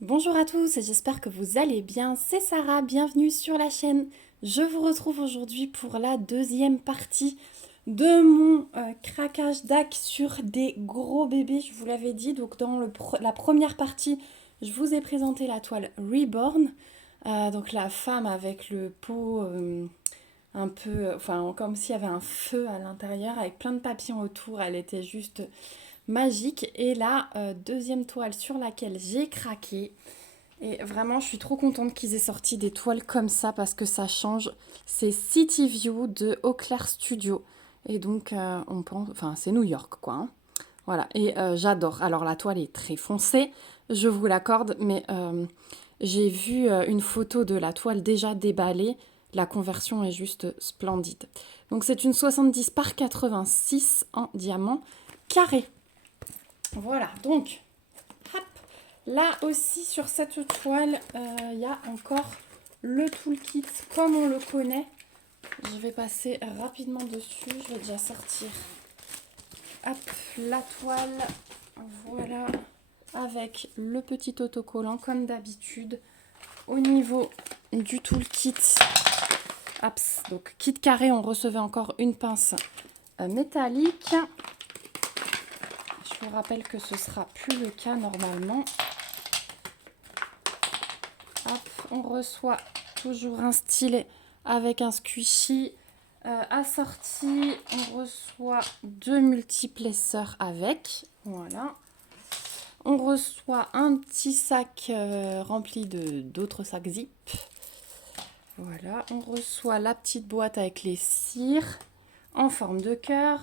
Bonjour à tous et j'espère que vous allez bien. C'est Sarah, bienvenue sur la chaîne. Je vous retrouve aujourd'hui pour la deuxième partie de mon craquage d'ac sur des gros bébés, je vous l'avais dit. Donc dans la première partie, je vous ai présenté la toile Reborn. Donc la femme avec le pot un peu, enfin comme s'il y avait un feu à l'intérieur avec plein de papillons autour. Elle était juste magique. Et la deuxième toile sur laquelle j'ai craqué. Et vraiment, je suis trop contente qu'ils aient sorti des toiles comme ça parce que ça change. C'est City View de Eau Claire Studio. Et donc, on pense, enfin, c'est New York, quoi, hein. Voilà, et j'adore. Alors, la toile est très foncée, je vous l'accorde, mais j'ai vu une photo de la toile déjà déballée. La conversion est juste splendide. Donc, c'est une 70 par 86 en diamant carré. Voilà, donc, hop. Là aussi, sur cette toile, il y a encore le toolkit comme on le connaît. Je vais passer rapidement dessus. Je vais déjà sortir hop, la toile. Voilà, avec le petit autocollant comme d'habitude. Au niveau du toolkit, donc kit carré, on recevait encore une pince métallique. Je vous rappelle que ce sera plus le cas normalement. Hop, on reçoit toujours un stylet avec un squishy assorti. On reçoit deux multiplesseurs avec. Voilà. On reçoit un petit sac rempli d'autres sacs zip. Voilà. On reçoit la petite boîte avec les cires en forme de cœur.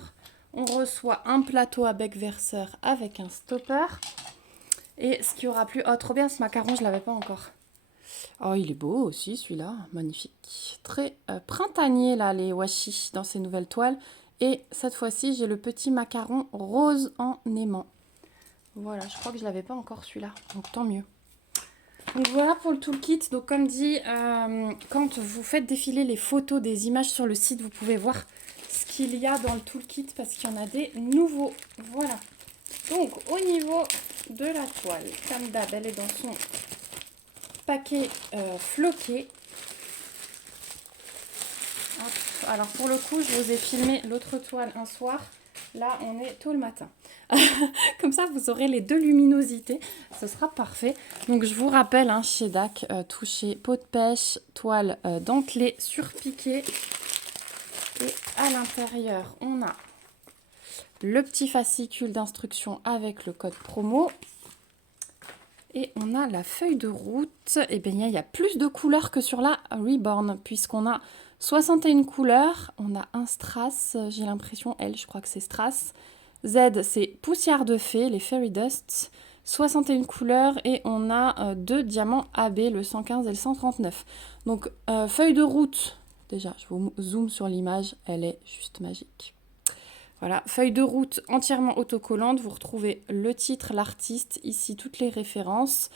On reçoit un plateau à bec verseur avec un stopper. Et ce qui aura plu... Oh, trop bien ce macaron, je ne l'avais pas encore. Oh, il est beau aussi celui-là, magnifique. Très printanier là, les washi dans ces nouvelles toiles. Et cette fois-ci, j'ai le petit macaron rose en aimant. Voilà, je crois que je ne l'avais pas encore celui-là, donc tant mieux. Donc voilà pour le toolkit. Donc comme dit, quand vous faites défiler les photos des images sur le site, vous pouvez voir ce qu'il y a dans le toolkit parce qu'il y en a des nouveaux. Voilà. Donc au niveau de la toile, comme d'hab, elle est dans son paquet floqué. Hop. Alors pour le coup, je vous ai filmé l'autre toile un soir. Là, on est tôt le matin. Comme ça, vous aurez les deux luminosités. Ce sera parfait. Donc, je vous rappelle, hein, chez DAC, touché peau de pêche, toile dentelée surpiquée. Et à l'intérieur, on a le petit fascicule d'instruction avec le code promo. Et on a la feuille de route. Et bien, il y a plus de couleurs que sur la Reborn, puisqu'on a 61 couleurs. On a un strass, j'ai l'impression, elle, je crois que c'est strass. Z, c'est poussière de fée, les fairy dusts. 61 couleurs et on a deux diamants AB, le 115 et le 139. Donc, feuille de route, déjà, je vous zoome sur l'image, elle est juste magique. Voilà, feuille de route entièrement autocollante. Vous retrouvez le titre, l'artiste, ici toutes les références.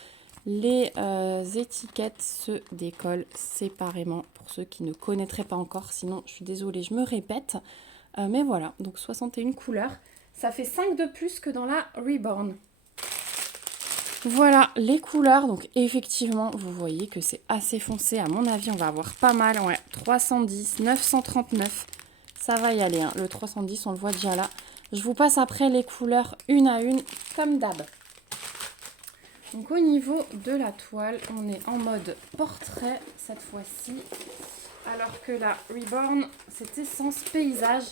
Les étiquettes se décollent séparément pour ceux qui ne connaîtraient pas encore. Sinon, je suis désolée, je me répète. Mais voilà, donc 61 couleurs. Ça fait 5 de plus que dans la Reborn. Voilà les couleurs. Donc effectivement, vous voyez que c'est assez foncé. À mon avis, on va avoir pas mal. Ouais, 310, 939. Ça va y aller, hein. Le 310, on le voit déjà là. Je vous passe après les couleurs une à une, comme d'hab. Donc au niveau de la toile, on est en mode portrait cette fois-ci. Alors que la Reborn, c'était sens paysage.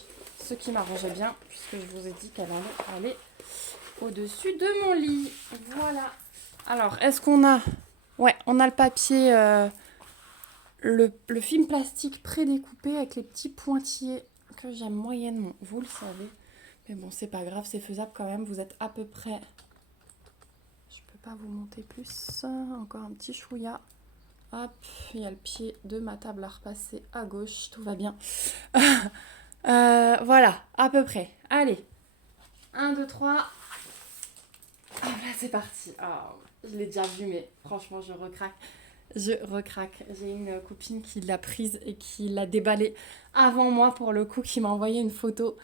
Ce qui m'arrangeait bien, puisque je vous ai dit qu'elle allait aller au-dessus de mon lit. Voilà. Alors, est-ce qu'on a... Ouais, on a le papier, le film plastique prédécoupé avec les petits pointillés que j'aime moyennement, vous le savez. Mais bon, c'est pas grave, c'est faisable quand même. Vous êtes à peu près... Je peux pas vous monter plus. Encore un petit chouïa. Hop, il y a le pied de ma table à repasser à gauche. Tout va bien. Voilà, à peu près. Allez. 1, 2, 3. Ah, là, c'est parti. Oh, je l'ai déjà vu, mais franchement, je recraque. Je recraque. J'ai une copine qui l'a prise et qui l'a déballée avant moi, pour le coup, qui m'a envoyé une photo.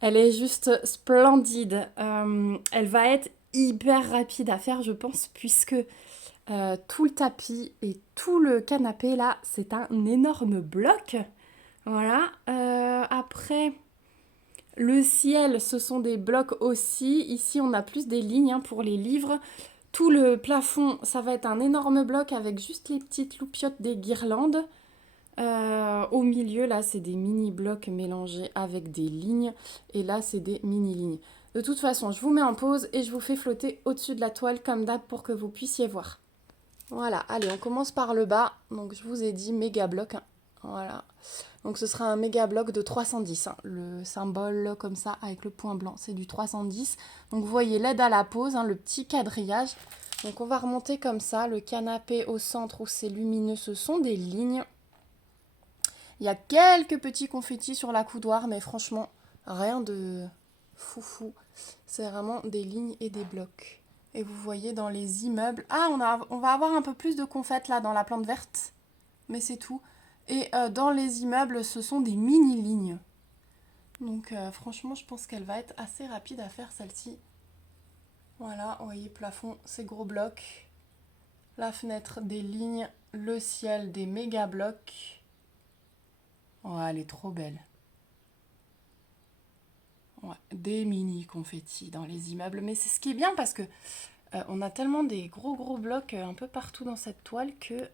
Elle est juste splendide. Elle va être hyper rapide à faire, je pense, puisque tout le tapis et tout le canapé là, c'est un énorme bloc. Voilà. Après, le ciel, ce sont des blocs aussi. Ici, on a plus des lignes hein, pour les livres. Tout le plafond, ça va être un énorme bloc avec juste les petites loupiottes des guirlandes. Au milieu, là, c'est des mini-blocs mélangés avec des lignes. Et là, c'est des mini-lignes. De toute façon, je vous mets en pause et je vous fais flotter au-dessus de la toile comme d'hab pour que vous puissiez voir. Voilà, allez, on commence par le bas. Donc, je vous ai dit méga bloc. Hein. Voilà. Donc, ce sera un méga bloc de 310. Hein. Le symbole comme ça avec le point blanc, c'est du 310. Donc, vous voyez l'aide à la pose, hein, le petit quadrillage. Donc, on va remonter comme ça. Le canapé au centre où c'est lumineux, ce sont des lignes. Il y a quelques petits confettis sur la coudoir, mais franchement, rien de foufou. C'est vraiment des lignes et des blocs. Et vous voyez dans les immeubles... Ah, on va avoir un peu plus de confetti là dans la plante verte. Mais c'est tout. Et dans les immeubles, ce sont des mini-lignes. Donc franchement, je pense qu'elle va être assez rapide à faire celle-ci. Voilà, vous voyez, plafond, ces gros blocs. La fenêtre, des lignes. Le ciel, des méga blocs. Oh, elle est trop belle. Ouais, des mini confettis dans les immeubles. Mais c'est ce qui est bien parce que on a tellement des gros blocs un peu partout dans cette toile que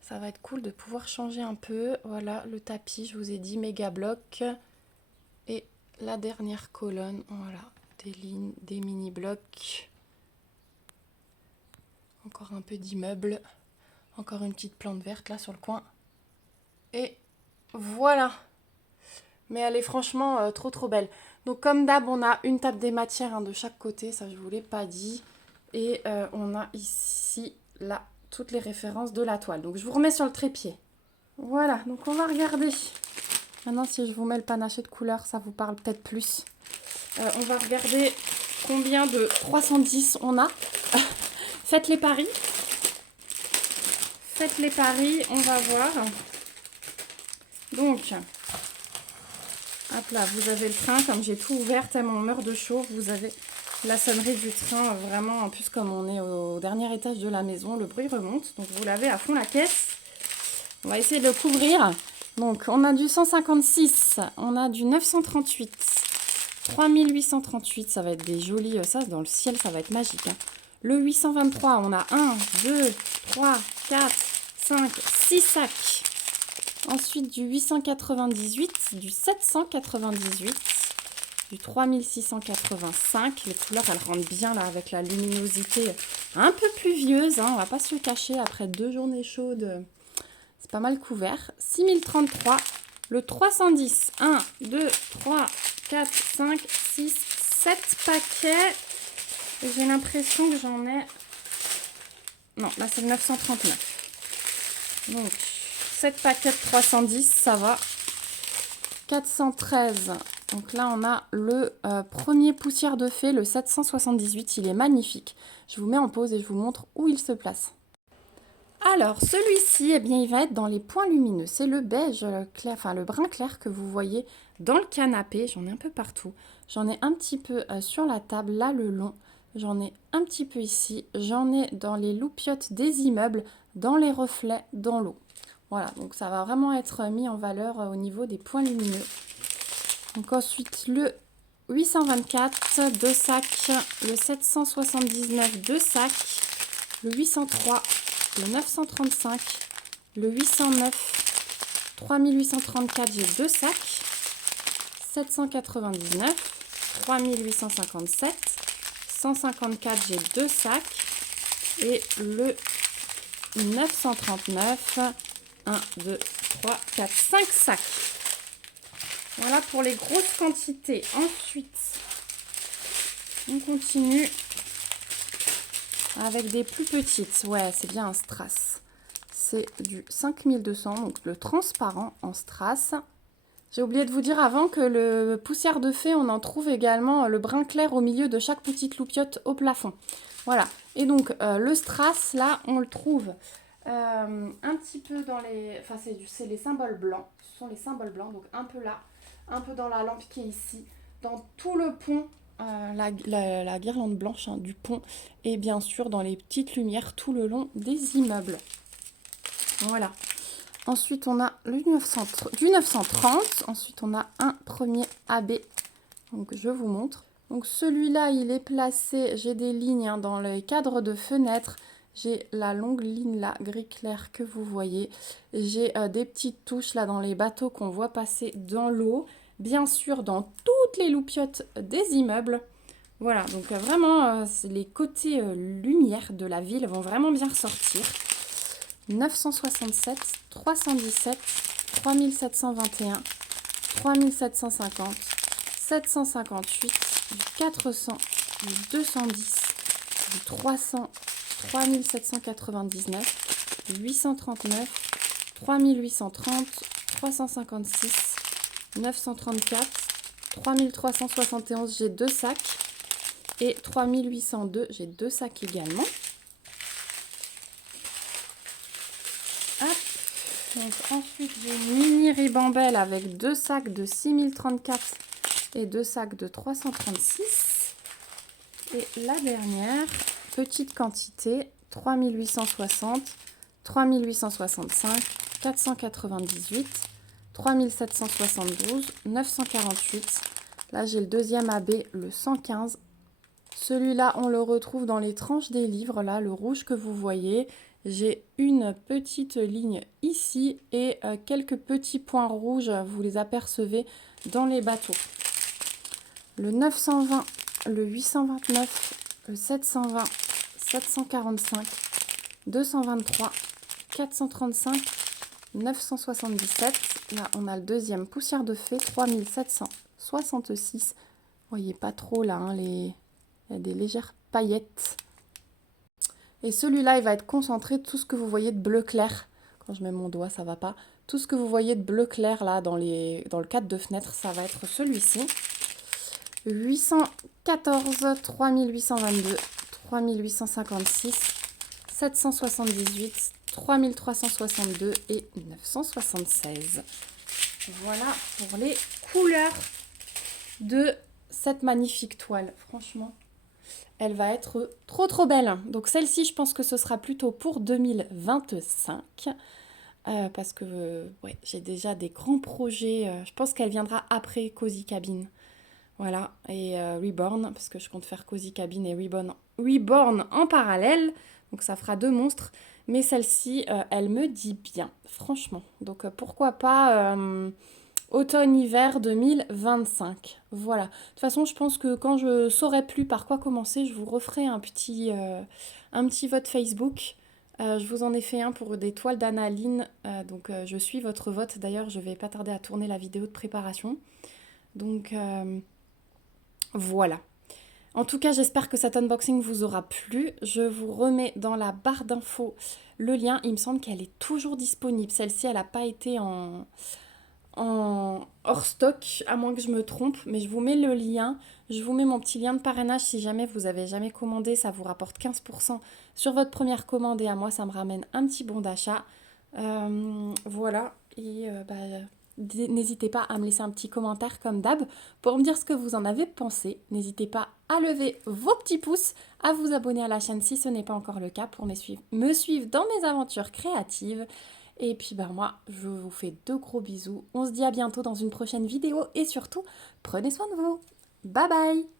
ça va être cool de pouvoir changer un peu. Voilà, le tapis, je vous ai dit, méga bloc. Et la dernière colonne, voilà, des lignes, des mini blocs. Encore un peu d'immeuble. Encore une petite plante verte là sur le coin. Et voilà. Mais elle est franchement trop belle. Donc comme d'hab, on a une table des matières hein, de chaque côté, ça je vous l'ai pas dit. Et on a ici, là, toutes les références de la toile. Donc je vous remets sur le trépied. Voilà, donc on va regarder. Maintenant, si je vous mets le panaché de couleurs, ça vous parle peut-être plus. On va regarder combien de 310 on a. Faites les paris. Faites les paris, on va voir. Donc... Hop là, vous avez le train, comme j'ai tout ouvert tellement on meurt de chaud, vous avez la sonnerie du train, vraiment, en plus comme on est au dernier étage de la maison, le bruit remonte, donc vous l'avez à fond la caisse. On va essayer de le couvrir. Donc on a du 156, on a du 938, 3838, ça va être des jolis, ça dans le ciel, ça va être magique. Hein. Le 823, on a 1, 2, 3, 4, 5, 6 sacs. Ensuite, du 898, du 798, du 3685. Les couleurs, elles rentrent bien là avec la luminosité un peu pluvieuse. Hein, on va pas se le cacher, après 2 journées chaudes, c'est pas mal couvert. 6033, le 310, 1, 2, 3, 4, 5, 6, 7 paquets. Et j'ai l'impression que j'en ai... Non, là c'est le 939. Donc... 7 paquets de 310, ça va. 413. Donc là, on a le premier poussière de fée, le 778. Il est magnifique. Je vous mets en pause et je vous montre où il se place. Alors, celui-ci, eh bien, il va être dans les points lumineux. C'est le beige clair, enfin le brun clair que vous voyez dans le canapé. J'en ai un peu partout. J'en ai un petit peu sur la table, là, le long. J'en ai un petit peu ici. J'en ai dans les loupiottes des immeubles, dans les reflets, dans l'eau. Voilà, donc ça va vraiment être mis en valeur au niveau des points lumineux. Donc ensuite, le 824, 2 sacs, le 779, 2 sacs, le 803, le 935, le 809, 3834, j'ai 2 sacs, 799, 3857, 154, j'ai 2 sacs, et le 939, 1, 2, 3, 4, 5 sacs. Voilà pour les grosses quantités. Ensuite, on continue avec des plus petites. Ouais, c'est bien un strass. C'est du 5200, donc le transparent en strass. J'ai oublié de vous dire avant que le poussière de fée, on en trouve également le brun clair au milieu de chaque petite loupiote au plafond. Voilà. Et donc, le strass, là, on le trouve... un petit peu dans les... Enfin, c'est les symboles blancs. Ce sont les symboles blancs. Donc, un peu là, un peu dans la lampe qui est ici. Dans tout le pont, la guirlande blanche hein, du pont et bien sûr dans les petites lumières tout le long des immeubles. Voilà. Ensuite, on a du 930. Ensuite, on a un premier AB. Donc, je vous montre. Donc, celui-là, il est placé. J'ai des lignes hein, dans les cadres de fenêtres. J'ai la longue ligne là, gris clair que vous voyez. J'ai des petites touches là dans les bateaux qu'on voit passer dans l'eau. Bien sûr, dans toutes les loupiottes des immeubles. Voilà, donc vraiment, les côtés lumière de la ville vont vraiment bien ressortir. 967, 317, 3721, 3750, 758, du 400, du 210, du 300, 3799, du 839, 3830, 356, 934, 3371, j'ai 2 sacs. Et 3802, j'ai 2 sacs également. Hop. Donc ensuite, j'ai une mini ribambelle avec 2 sacs de 6034 et 2 sacs de 336. Et la dernière, petite quantité, 3860, 3865, 498, 3772, 948. Là, j'ai le deuxième AB, le 115. Celui-là, on le retrouve dans les tranches des livres, là, le rouge que vous voyez. J'ai une petite ligne ici et quelques petits points rouges, vous les apercevez dans les bateaux. Le 920, le 829, le 720, 745, 223, 435, 977. Là, on a le deuxième poussière de fée, 3766. Vous voyez pas trop là, hein, il y a des légères paillettes. Et celui-là, il va être concentré tout ce que vous voyez de bleu clair. Quand je mets mon doigt, ça va pas. Tout ce que vous voyez de bleu clair là dans le cadre de fenêtre, ça va être celui-ci. 814, 3822, 3856, 778, 3362 et 976. Voilà pour les couleurs de cette magnifique toile. Franchement, elle va être trop belle. Donc celle-ci, je pense que ce sera plutôt pour 2025. Parce que ouais, j'ai déjà des grands projets. Je pense qu'elle viendra après Cozy Cabin. Voilà, et Reborn, parce que je compte faire Cozy Cabin et Reborn en parallèle. Donc ça fera 2 monstres. Mais celle-ci, elle me dit bien, franchement. Donc pourquoi pas automne-hiver 2025. Voilà. De toute façon, je pense que quand je saurai plus par quoi commencer, je vous referai un petit vote Facebook. Je vous en ai fait un pour des toiles d'Analine. Donc je suis votre vote. D'ailleurs, je vais pas tarder à tourner la vidéo de préparation. Donc voilà. En tout cas, j'espère que cet unboxing vous aura plu. Je vous remets dans la barre d'infos le lien. Il me semble qu'elle est toujours disponible. Celle-ci, elle n'a pas été en hors stock, à moins que je me trompe. Mais je vous mets le lien. Je vous mets mon petit lien de parrainage. Si jamais vous avez jamais commandé, ça vous rapporte 15% sur votre première commande. Et à moi, ça me ramène un petit bon d'achat. Voilà. Et n'hésitez pas à me laisser un petit commentaire comme d'hab pour me dire ce que vous en avez pensé. N'hésitez pas à lever vos petits pouces, à vous abonner à la chaîne si ce n'est pas encore le cas pour me suivre dans mes aventures créatives. Et puis moi, je vous fais de gros bisous. On se dit à bientôt dans une prochaine vidéo et surtout, prenez soin de vous. Bye bye!